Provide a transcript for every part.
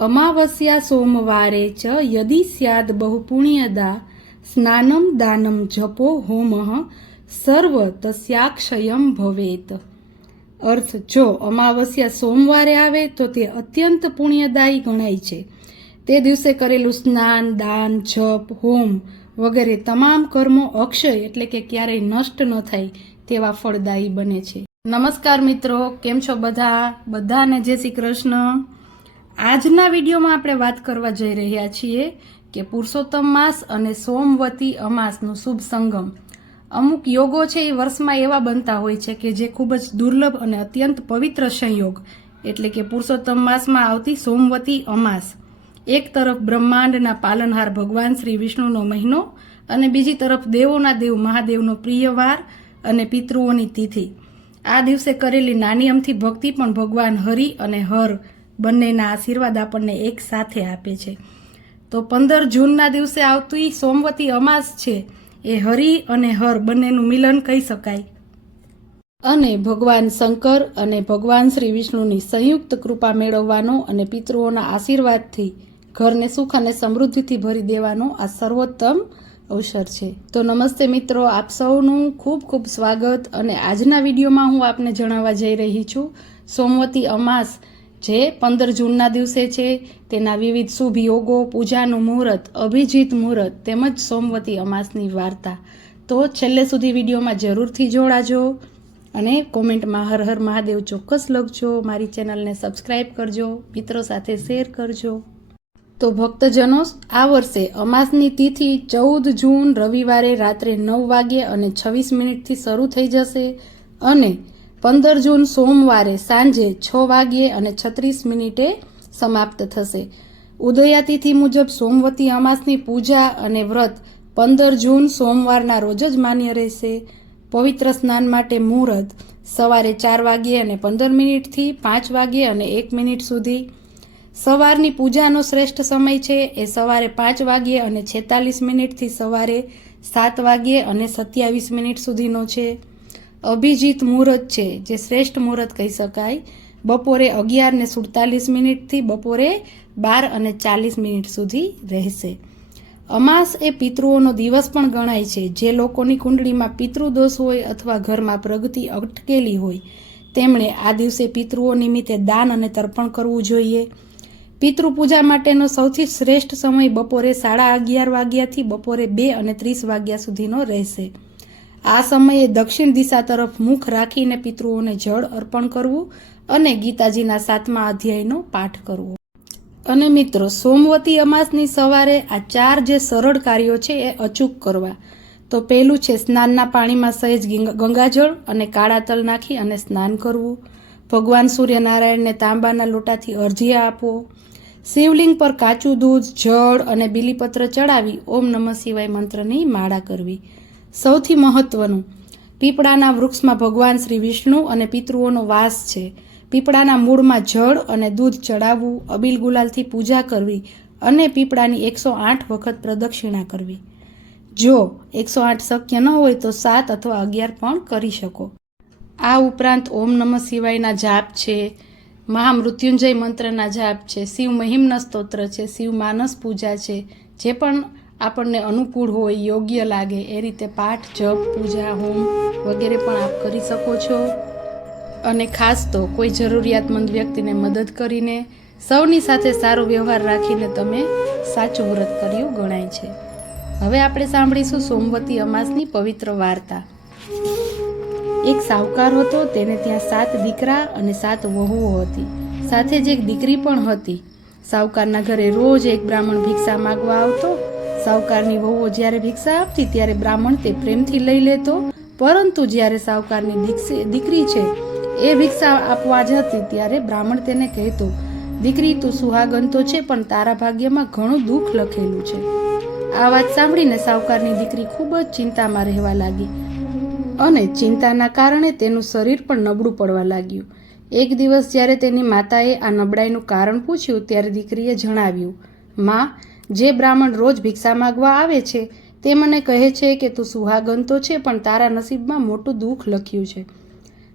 અમાવસ્યા સોમવારે ચ યદિ સ્યાદ બહુ પુણ્યદા સ્નાનમ દાનમ જપો હોમઃ સર્વ તસ્યાક્ષયમ ભવેત. અર્થ: જો અમાવસ્યા સોમવારે આવે તો તે અત્યંત પુણ્યદાયી ગણાય છે. તે દિવસે કરેલું સ્નાન, દાન, જપ, હોમ વગેરે તમામ કર્મો અક્ષય એટલે કે ક્યારેય નષ્ટ ન થાય તેવા ફળદાયી બને છે. નમસ્કાર મિત્રો, કેમ છો બધાને જય શ્રી કૃષ્ણ. આજના વિડીયોમાં આપણે વાત કરવા જઈ રહ્યા છીએ કે પુરુષોત્તમ માસ અને સોમવતી અમાસનું શુભ સંગમ. અમુક યોગો છે એ વર્ષમાં એવા બનતા હોય છે કે જે ખૂબ જ દુર્લભ અને અત્યંત પવિત્ર સંયોગ એટલે કે પુરુષોત્તમ માસમાં આવતી સોમવતી અમાસ. એક તરફ બ્રહ્માંડના પાલનહાર ભગવાન શ્રી વિષ્ણુનો મહિનો અને બીજી તરફ દેવોના દેવ મહાદેવનો પ્રિય વાર અને પિતૃઓની તિથિ. આ દિવસે કરેલી નાની અમથી ભક્તિ પણ ભગવાન હરિ અને હર બંનેના આશીર્વાદ આપણને એક સાથે આપે છે. તો 15 જૂનના દિવસે આવતી સોમવતી અમાસ છે એ હરિ અને હર બંનેનું મિલન કહી શકાય અને ભગવાન શંકર અને ભગવાન શ્રી વિષ્ણુની સંયુક્ત કૃપા મેળવવાનો અને પિતૃઓના આશીર્વાદથી ઘરને સુખ અને સમૃદ્ધિથી ભરી દેવાનો આ સર્વોત્તમ અવસર છે. તો નમસ્તે મિત્રો, આપ સૌનું ખૂબ ખૂબ સ્વાગત. અને આજના વિડીયોમાં હું આપને જણાવવા જઈ રહી છું સોમવતી અમાસ જે 15 જૂનના દિવસે છે તેના વિવિધ શુભ યોગો, પૂજાનું મુહૂર્ત, અભિજીત મુહૂર્ત તેમજ સોમવતી અમાસની વાર્તા. તો છેલ્લે સુધી વિડીયોમાં જરૂરથી જોડાજો અને કોમેન્ટમાં હર હર મહાદેવ ચોક્કસ લખજો. મારી ચેનલને સબસ્ક્રાઈબ કરજો, મિત્રો સાથે શેર કરજો. તો ભક્તજનો, આ વર્ષે અમાસની તિથિ 14 જૂન રવિવારે રાત્રે 9 વાગ્યે અને 26 મિનિટથી શરૂ થઈ જશે અને 15 જૂન સોમવારે સાંજે 6 વાગ્યે અને 36 મિનિટે સમાપ્ત થશે. ઉદયા તિથિ મુજબ સોમવતી અમાસની પૂજા અને વ્રત 15 જૂન સોમવારના રોજ જ માન્ય રહેશે. પવિત્ર સ્નાન માટે મુહૂર્ત સવારે 4 વાગ્યે અને 15 મિનિટથી 5 વાગ્યે અને 1 મિનિટ સુધી. સવારની પૂજાનો શ્રેષ્ઠ સમય છે એ સવારે 5 વાગ્યે અને 46 મિનિટથી સવારે 7 વાગ્યે અને 27 મિનિટ સુધીનો છે. અભિજીત મુહૂર્ત છે જે શ્રેષ્ઠ મુહૂર્ત કહી શકાય, બપોરે 11:47 મિનિટથી બપોરે 12:40 સુધી રહેશે. અમાસ એ પિતૃઓનો દિવસ પણ ગણાય છે. જે લોકોની કુંડળીમાં પિતૃદોષ હોય અથવા ઘરમાં પ્રગતિ અટકેલી હોય તેમણે આ દિવસે પિતૃઓ નિમિત્તે દાન અને તર્પણ કરવું જોઈએ. પિતૃ પૂજા માટેનો સૌથી શ્રેષ્ઠ સમય બપોરે 11:30 વાગ્યાથી બપોરે 2:30 વાગ્યા સુધીનો રહેશે. આ સમયે દક્ષિણ દિશા તરફ મુખ રાખીને પિતૃઓને જળ અર્પણ કરવું અને ગીતાજીના 7મા અધ્યાયનો પાઠ કરવો. અને મિત્રો, સોમવતી અમાસની સવારે આ 4 જે સરળ કાર્યો છે એ અચૂક કરવા. તો પહેલું છે સ્નાનના પાણીમાં સહેજ ગંગાજળ અને કાળા તલ નાખી અને સ્નાન કરવું. ભગવાન સૂર્યનારાયણને તાંબાના લોટાથી અર્ઘ્ય આપવો. શિવલિંગ પર કાચું દૂધ, જળ અને બીલીપત્ર ચડાવી ઓમ નમઃ શિવાય મંત્રની માળા કરવી. સૌથી મહત્વનું, પીપળાના વૃક્ષમાં ભગવાન શ્રી વિષ્ણુ અને પિતૃઓનો વાસ છે. પીપળાના મૂળમાં જળ અને દૂધ ચડાવવું, અબીલ ગુલાલથી પૂજા કરવી અને પીપળાની 108 વખત પ્રદક્ષિણા કરવી. જો 108 શક્ય ન હોય તો 7 અથવા 11 પણ કરી શકો. આ ઉપરાંત ઓમ નમઃ શિવાયના જાપ છે, મહામૃત્યુંજય મંત્રના જાપ છે, શિવ મહિમ્ન સ્તોત્ર છે, શિવ માનસ પૂજા છે. જે પણ આપણને અનુકૂળ હોય, યોગ્ય લાગે એ રીતે પાઠ, જપ, પૂજા, હોમ વગેરે પણ આપ કરી શકો છો. અને ખાસ તો કોઈ જરૂરિયાતમંદ વ્યક્તિને મદદ કરીને સૌની સાથે સારો વ્યવહાર રાખીને તમે સાચું વ્રત કર્યું ગણાય છે. હવે આપણે સાંભળીશું સોમવતી અમાસની પવિત્ર વાર્તા. એક સાવકાર હતો, તેને ત્યાં 7 દીકરા અને 7 વહુઓ હતી. સાથે જ એક દીકરી પણ હતી. સાવકારના ઘરે રોજ એક બ્રાહ્મણ ભિક્ષા માંગવા આવતો. સાવકારની વહુઓ જ્યારે ભિક્ષા આપતી ત્યારે બ્રાહ્મણ તે પ્રેમથી લઈ લેતો, પરંતુ જ્યારે સાવકારની દીકરી છે એ ભિક્ષા આપવા જતી ત્યારે બ્રાહ્મણ તેને કહેતો, દીકરી તું સુહાગન તો છે પણ તારા ભાગ્યમાં ઘણું દુઃખ લખેલું છે. આ વાત સાંભળીને સાવકારની દીકરી ખૂબ જ ચિંતામાં રહેવા લાગી અને ચિંતાના કારણે તેનું શરીર પણ નબળું પડવા લાગ્યું. એક દિવસ જ્યારે તેની માતાએ આ નબળાઈનું કારણ પૂછ્યું ત્યારે દીકરીએ જણાવ્યું, માં, જે બ્રાહ્મણ રોજ ભિક્ષા માંગવા આવે છે તે મને કહે છે કે તું સુહાગન તો છે પણ તારા નસીબમાં મોટું દુઃખ લખ્યું છે.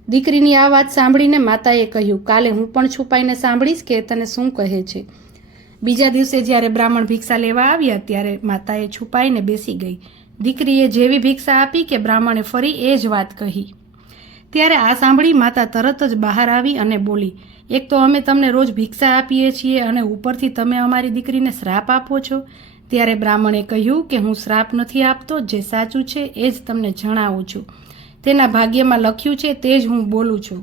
દીકરીની આ વાત સાંભળીને માતાએ કહ્યું, કાલે હું પણ છુપાઈને સાંભળીશ કે તને શું કહે છે. બીજા દિવસે જ્યારે બ્રાહ્મણ ભિક્ષા લેવા આવ્યા ત્યારે માતાએ છુપાઈને બેસી ગઈ. દીકરીએ જેવી ભિક્ષા આપી કે બ્રાહ્મણે ફરી એ જ વાત કહી. ત્યારે આ સાંભળી માતા તરત જ બહાર આવી અને બોલી, એક તો અમે તમને રોજ ભિક્ષા આપીએ છીએ અને ઉપરથી તમે અમારી દીકરીને શ્રાપ આપો છો. ત્યારે બ્રાહ્મણે કહ્યું કે હું શ્રાપ નથી આપતો, જે સાચું છે એ જ તમને જણાવું છું. તેના ભાગ્યમાં લખ્યું છે તે જ હું બોલું છું.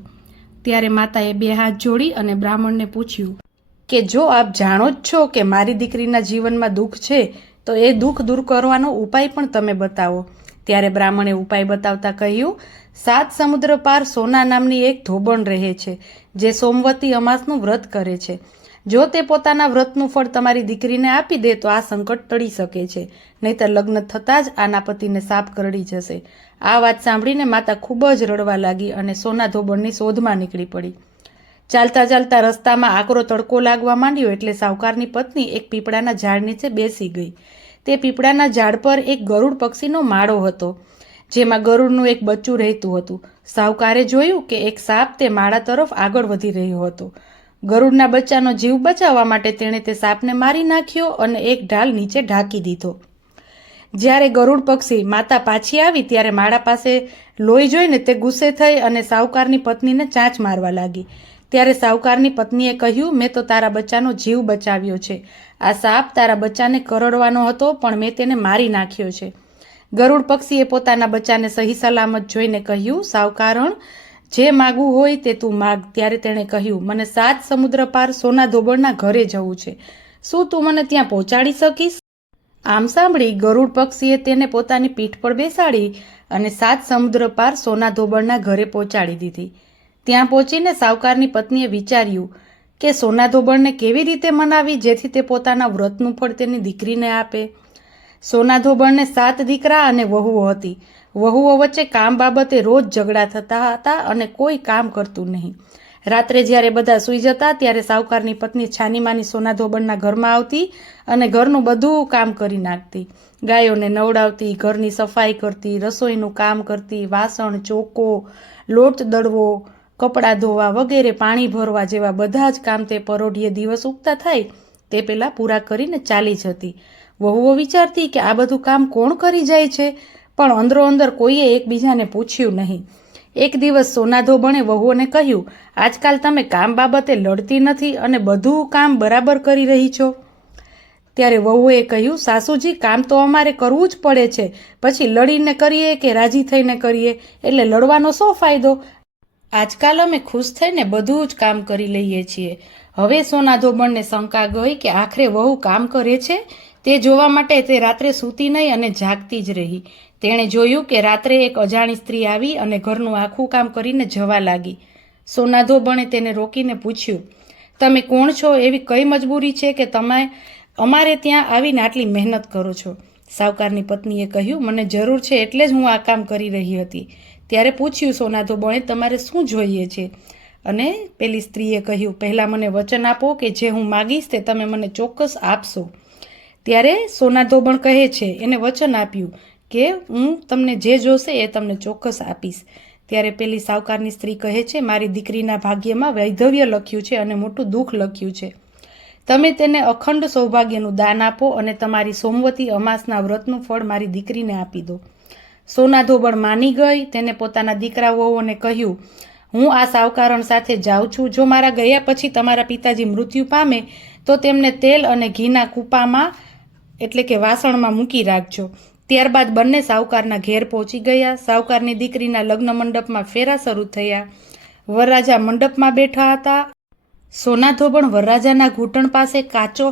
ત્યારે માતાએ બે હાથ જોડી અને બ્રાહ્મણને પૂછ્યું કે જો આપ જાણો જ છો કે મારી દીકરીના જીવનમાં દુઃખ છે તો એ દુઃખ દૂર કરવાનો ઉપાય પણ તમે બતાવો. ત્યારે બ્રાહ્મણે ઉપાય બતાવતા કહ્યું, 7 સમુદ્ર પાર સોના નામની એક ધોબણ રહે છે જે સોમવતી અમાસનું વ્રત કરે છે. જો તે પોતાના વ્રતનું ફળ તમારી દીકરીને આપી દે તો આ સંકટ ટળી શકે છે, નહીંતર લગ્ન થતાં જ આના પતિને સાપ કરડી જશે. આ વાત સાંભળીને માતા ખૂબ જ રડવા લાગી અને સોના ધોબણની શોધમાં નીકળી પડી. ચાલતા ચાલતા રસ્તામાં આકરો તડકો લાગવા માંડ્યો એટલે સાવકારની પત્ની એક પીપળાના ઝાડ નીચે બેસી ગઈ. તે પીપળાના ઝાડ પર એક ગરુડ પક્ષીનો માળો હતો, જેમાં ગરુડનું એક બચ્ચું રહેતું હતું. સાવકારે જોયું કે એક સાપ તે માળા તરફ આગળ વધી રહ્યો હતો. ગરુડના બચ્ચાનો જીવ બચાવવા માટે તેણે તે સાપને મારી નાખ્યો અને એક ઢાલ નીચે ઢાંકી દીધો. જ્યારે ગરુડ પક્ષી માતા પાછી આવી ત્યારે માળા પાસે લોહી જોઈને તે ગુસ્સે થઈ અને સાવકારની પત્નીને ચાંચ મારવા લાગી. ત્યારે સાવકારની પત્નીએ કહ્યું, મેં તો તારા બચ્ચાનો જીવ બચાવ્યો છે. આ સાપ તારા બચ્ચાને કરડવાનો હતો પણ મેં તેને મારી નાખ્યો છે. ગરુડ પક્ષીએ પોતાના બચ્ચાને સહી સલામત જોઈને કહ્યું, સાવકારણ, જે માગવું હોય તે તું માગ. ત્યારે તેણે કહ્યું, મને 7 સમુદ્ર પાર સોના ધોબણના ઘરે જવું છે. શું તું મને ત્યાં પહોંચાડી શકીશ? આમ સાંભળી ગરુડ પક્ષીએ તેને પોતાની પીઠ પર બેસાડી અને 7 સમુદ્ર પાર સોના ધોબણના ઘરે પહોંચાડી દીધી. ત્યાં પહોંચીને સાવકારની પત્નીએ વિચાર્યું કે સોના ધોબણને કેવી રીતે મનાવી જેથી તે પોતાના વ્રતનું ફળ તેની દીકરીને આપે. સોના ધોબણને 7 દીકરા અને વહુઓ હતી. વહુઓ વચ્ચે કામ બાબતે રોજ ઝઘડા થતા હતા અને કોઈ કામ કરતું નહીં. રાત્રે જ્યારે બધા સૂઈ જતા ત્યારે સાવકારની પત્ની છાનીમાની સોના ધોબણના ઘરમાં આવતી અને ઘરનું બધું કામ કરી નાખતી. ગાયોને નવડાવતી, ઘરની સફાઈ કરતી, રસોઈનું કામ કરતી, વાસણ, ચોકો, લોટ દળવો, કપડાં ધોવા વગેરે, પાણી ભરવા જેવા બધા જ કામ તે પરોઢિયે દિવસ ઉગતા થાય તે પહેલાં પૂરા કરીને ચાલી જતી. વહુઓ વિચારતી કે આ બધું કામ કોણ કરી જાય છે, પણ અંદરો અંદર કોઈએ એકબીજાને પૂછ્યું નહીં. એક દિવસ સોના ધોબણે વહુઓને કહ્યું, આજકાલ તમે કામ બાબતે લડતી નથી અને બધું કામ બરાબર કરી રહી છો. ત્યારે વહુએ કહ્યું, સાસુજી, કામ તો અમારે કરવું જ પડે છે, પછી લડીને કરીએ કે રાજી થઈને કરીએ, એટલે લડવાનો શો ફાયદો? આજકાલ અમે ખુશ થઈને બધું જ કામ કરી લઈએ છીએ. હવે સોના ધોબણને શંકા ગઈ કે આખરે વહુ કામ કરે છે. તે જોવા માટે તે રાત્રે સૂતી નહીં અને જાગતી જ રહી. તેણે જોયું કે રાત્રે એક અજાણી સ્ત્રી આવી અને ઘરનું આખું કામ કરીને જવા લાગી. સોના ધોબણે તેને રોકીને પૂછ્યું, તમે કોણ છો? એવી કઈ મજબૂરી છે કે તમે અમારે ત્યાં આવીને આટલી મહેનત કરો છો? સાવકારની પત્નીએ કહ્યું, મને જરૂર છે એટલે જ હું આ કામ કરી રહી હતી. ત્યારે પૂછ્યું સોના ધોબણે, તમારે શું જોઈએ છે? અને પેલી સ્ત્રીએ કહ્યું, પહેલાં મને વચન આપો કે જે હું માગીશ તે તમે મને ચોક્કસ આપશો. ત્યારે સોના ધોબણ કહે છે, એને વચન આપ્યું કે હું તમને જે જોશે એ તમને ચોક્કસ આપીશ. ત્યારે પેલી સાવકારની સ્ત્રી કહે છે, મારી દીકરીના ભાગ્યમાં વૈધવ્ય લખ્યું છે અને મોટું દુઃખ લખ્યું છે. તમે તેને અખંડ સૌભાગ્યનું દાન આપો અને તમારી સોમવતી અમાસના વ્રતનું ફળ મારી દીકરીને આપી દો. સોના ધોબણ માની ગઈ. તેને પોતાના દીકરા વહુઓને કહ્યું, હું આ સાવકારણ સાથે જાઉં છું. જો મારા ગયા પછી તમારા પિતાજી મૃત્યુ પામે તો તેમને તેલ અને ઘીના કૂપામાં એટલે કે વાસણમાં મૂકી રાખજો. ત્યારબાદ બંને સાવકારના ઘેર પહોંચી ગયા. સાવકારની દીકરીના લગ્ન મંડપમાં ફેરા શરૂ થયા. વરરાજા મંડપમાં બેઠા હતા. સોના ધોબણ વરરાજાના ઘૂંટણ પાસે કાચો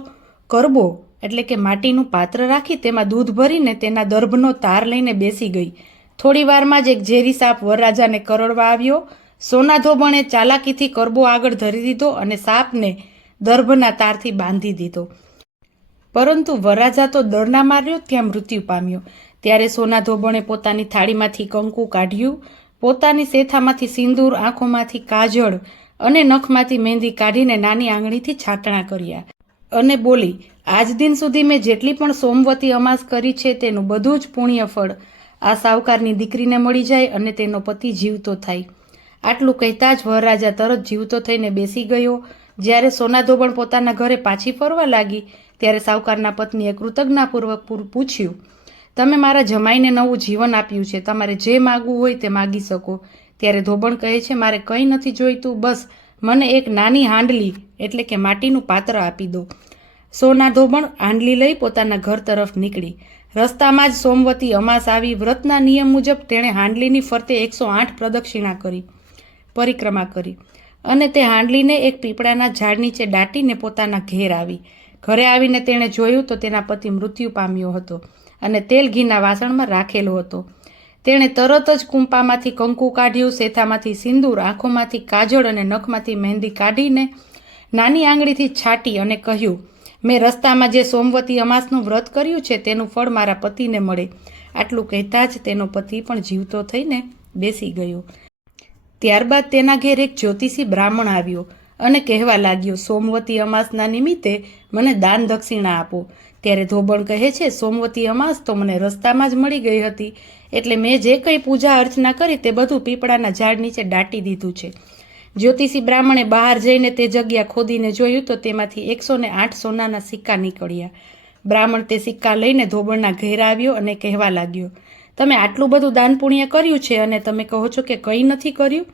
કરબો એટલે કે માટીનું પાત્ર રાખી તેમાં દૂધ ભરીને તેના દર્ભનો તાર લઈને બેસી ગઈ. થોડી વારમાં જ એક ઝેરી સાપ વરરાજાને કરડવા આવ્યો. સોના ધોબણે ચાલાકીથી કરબો આગળ ધરી દીધો અને સાપને દર્ભના તારથી બાંધી દીધો. પરંતુ વરરાજા તો દરના માર્યો ત્યાં મૃત્યુ પામ્યો. ત્યારે સોના ધોબણે પોતાની થાળીમાંથી કંકુ કાઢ્યું, પોતાની સેથામાંથી સિંદૂર, આંખોમાંથી કાજળ અને નખમાંથી મહેંદી કાઢીને નાની આંગળીથી છાંટણા કર્યા અને બોલી, આજ દિન સુધી મેં જેટલી પણ સોમવતી અમાસ કરી છે તેનું બધું જ પુણ્ય ફળ આ સાવકારની દીકરીને મળી જાય અને તેનો પતિ જીવતો થાય. આટલું કહેતા જ વરરાજા તરત જીવતો થઈને બેસી ગયો. જ્યારે સોના ધોબણ પોતાના ઘરે પાછી ફરવા લાગી ત્યારે સાવકારના પત્નીએ કૃતજ્ઞતાપૂર્વક પૂછ્યું, તમે મારા જમાઈને નવું જીવન આપ્યું છે, તમારે જે માગવું હોય તે માગી શકો. ત્યારે ધોબણ કહે છે, મારે કંઈ નથી જોઈતું, બસ મને એક નાની હાંડલી એટલે કે માટીનું પાત્ર આપી દો. સોના ધોબણ હાંડલી લઈ પોતાના ઘર તરફ નીકળી. રસ્તામાં જ સોમવતી અમાસ આવી. વ્રતના નિયમ મુજબ તેણે હાંડલીની ફરતે 108 પ્રદક્ષિણા કરી, પરિક્રમા કરી અને તે હાંડલીને એક પીપળાના ઝાડ નીચે દાટીને પોતાના ઘેર આવી. ઘરે આવીને તેણે જોયું તો તેના પતિ મૃત્યુ પામ્યો હતો અને તેલ ઘીના વાસણમાં રાખેલો હતો. તેણે તરત જ કુંપામાંથી કંકુ કાઢ્યું, સેથામાંથી સિંદૂર, આંખોમાંથી કાજળ અને નખમાંથી મહેંદી કાઢીને નાની આંગળીથી છાંટી અને કહ્યું, મેં રસ્તામાં જે સોમવતી અમાસનું વ્રત કર્યું છે તેનું ફળ મારા પતિને મળે. આટલું કહેતા જ તેનો પતિ પણ જીવતો થઈને બેસી ગયો. ત્યારબાદ તેના ઘેર એક જ્યોતિષી બ્રાહ્મણ આવ્યો અને કહેવા લાગ્યો, સોમવતી અમાસના નિમિત્તે મને દાન દક્ષિણા આપો. ત્યારે ધોબણ કહે છે, સોમવતી અમાસ તો મને રસ્તામાં જ મળી ગઈ હતી, એટલે મેં જે કંઈ પૂજા અર્ચના કરી તે બધું પીપળાના ઝાડ નીચે દાટી દીધું છે. જ્યોતિષી બ્રાહ્મણે બહાર જઈને તે જગ્યા ખોદીને જોયું તો તેમાંથી 108 સોનાના સિક્કા નીકળ્યા. બ્રાહ્મણ તે સિક્કા લઈને ધોબણના ઘેર આવ્યો અને કહેવા લાગ્યો, તમે આટલું બધું દાન પુણ્ય કર્યું છે અને તમે કહો છો કે કંઈ નથી કર્યું?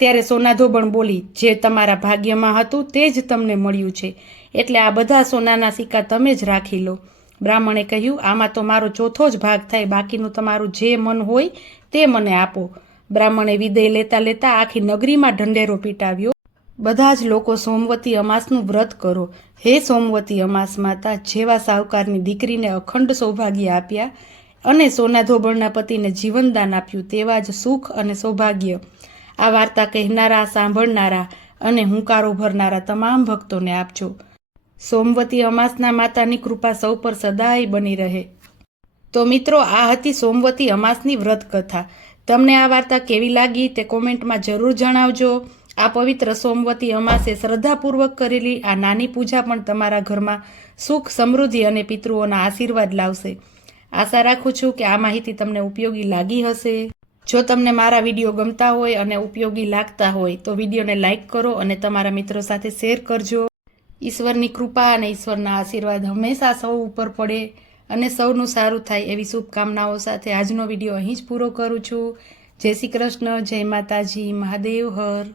ત્યારે સોના ધોબણ બોલી, જે તમારા ભાગ્યમાં હતું તે જ તમને મળ્યું છે, એટલે આ બધા સોનાના સિક્કા તમે જ રાખી લો. બ્રાહ્મણે કહ્યું, આમાં તો મારો ચોથો જ ભાગ થાય, બાકીનું તમારું જે મન હોય તે મને આપો. બ્રાહ્મણે વિદાય લેતા લેતા આખી નગરીમાં ઢંઢેરો પીટાવ્યો, બધા જ લોકો સોમવતી અમાસનું વ્રત કરો. હે સોમવતી અમાસ માતા, જેવા સાવકારની દીકરીને અખંડ સૌભાગ્ય આપ્યા અને સોના ધોબણના પતિને જીવનદાન આપ્યું, તેવા જ સુખ અને સૌભાગ્ય આ વાર્તા કહેનારા, સાંભળનારા અને હુંકારો ભરનારા તમામ ભક્તોને આપજો. સોમવતી અમાસના માતાની કૃપા સૌ પર સદાય બની રહે. તો મિત્રો, આ હતી સોમવતી અમાસની વ્રત કથા. તમને આ વાર્તા કેવી લાગી તે કોમેન્ટમાં જરૂર જણાવજો. આ પવિત્ર સોમવતી અમાસે શ્રદ્ધાપૂર્વક કરેલી આ નાની પૂજા પણ તમારા ઘરમાં સુખ, સમૃદ્ધિ અને પિતૃઓના આશીર્વાદ લાવશે. આશા રાખું છું કે આ માહિતી તમને ઉપયોગી લાગી હશે. જો તમને મારા વિડીયો ગમતા હોય અને ઉપયોગી લાગતા હોય તો વિડીયોને લાઇક કરો અને તમારા મિત્રો સાથે શેર કરજો. ઈશ્વરની કૃપા અને ઈશ્વરના આશીર્વાદ હંમેશા સૌ ઉપર પડે અને સૌનું સારું થાય એવી શુભકામનાઓ સાથે આજનો વિડીયો અહીં જ પૂરો કરું છું. જય શ્રી કૃષ્ણ, જય માતાજી, મહાદેવ હર.